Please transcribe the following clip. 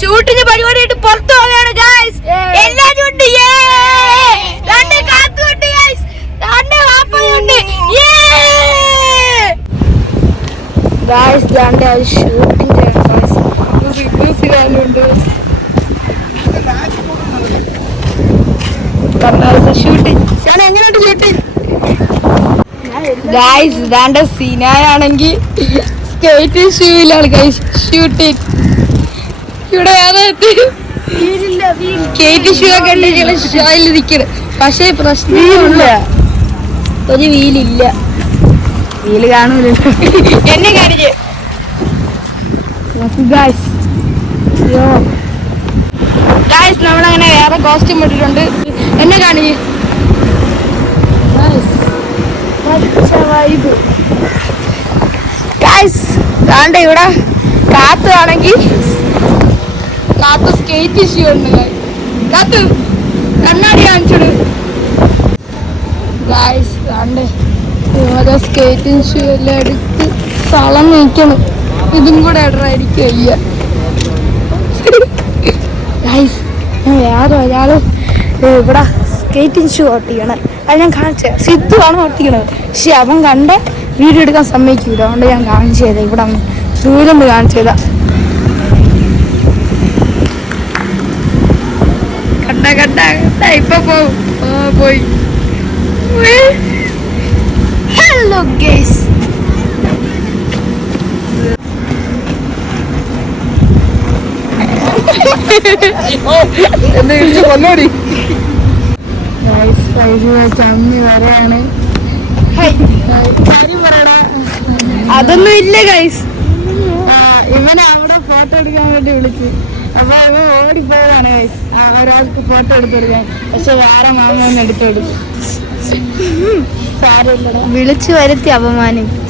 ഷൂട്ടിന് പരിപാടിയായിട്ട് പുറത്തു പോവുകയാണ് ഗൈസ്. എല്ലാരും ഉണ്ട്. കാത്തുണ്ട് ഗൈസ്. വാപ്പയുണ്ട് ഗൈസ്. ഷൂട്ടിന്റെ ഷൂട്ടിങ് എങ്ങനെയുണ്ട് ഷൂട്ടിങ് ഗൈസ്? ഇതാണ്ട് സീനായാണെങ്കിൽ സ്കേറ്റ് ഷൂയിലാണ് ഗൈസ് ഷൂട്ടിങ്. ഇവിടെ സ്കേറ്റ് ഷൂ ഒക്കെ ഉണ്ടെങ്കിൽ ഷോയിൽ നിൽക്കണം. പക്ഷെ പ്രശ്നമില്ല, ഒരു വീലില്ല. വീല് കാണൂല. എന്നെ കാണിച്ച് ഗൈസ്. ഗൈസ് നമ്മളങ്ങനെ വേറെ കോസ്റ്റ്യൂം ഇട്ടിട്ടുണ്ട്. എന്നെ കാണിച്ച് ഗൈസ്. ദാണ്ട ഇവിടെ കാത്താണെങ്കിൽ കാത്ത് സ്കേറ്റ് ഷൂ ഉണ്ട്. കാത്ത് കണ്ണാടി കാണിച്ചോട് ഗൈസ്. ദാണ്ടേ ഓരോ സ്കേറ്റിംഗ് ഷൂ എല്ലാം എടുത്ത് സ്ഥലം നീക്കണം. ഇതും കൂടെ ഇടറായിരിക്കും അയ്യ ഗൈസ്. വേറെ ഒരാള് ഇവിടെ സ്കേറ്റിംഗ് ഷൂ ഓട്ടിക്കണം. അത് ഞാൻ കാണിച്ച സിദ്ധുവാണ് ഓട്ടിക്കണത്. പക്ഷെ അവൻ കണ്ട വീഡിയോ എടുക്കാൻ സമ്മതിക്കൂല. അതുകൊണ്ട് ഞാൻ കാണിച്ചു തരാം. ഇവിടെ ദൂരം കാണിച്ചു തരാം. കണ്ട കണ്ട കണ്ട ഇപ്പൊ പോയി. Hello guys. അതൊന്നും ഇല്ല ഗൈസ്. ഇവനെ അവിടെ ഫോട്ടോ എടുക്കാൻ വേണ്ടി വിളിച്ചു. അപ്പൊ അവൻ ഓടിപ്പോവാണ് ഗൈസ്. ഒരാൾക്ക് ഫോട്ടോ എടുത്തെടുക്കാൻ. പക്ഷെ വേറെ മാമോന്ന് എടുത്തെടുക്കും. സാരമില്ലടാ, വിളിച്ചു വരുത്തി അപമാനിക്കും.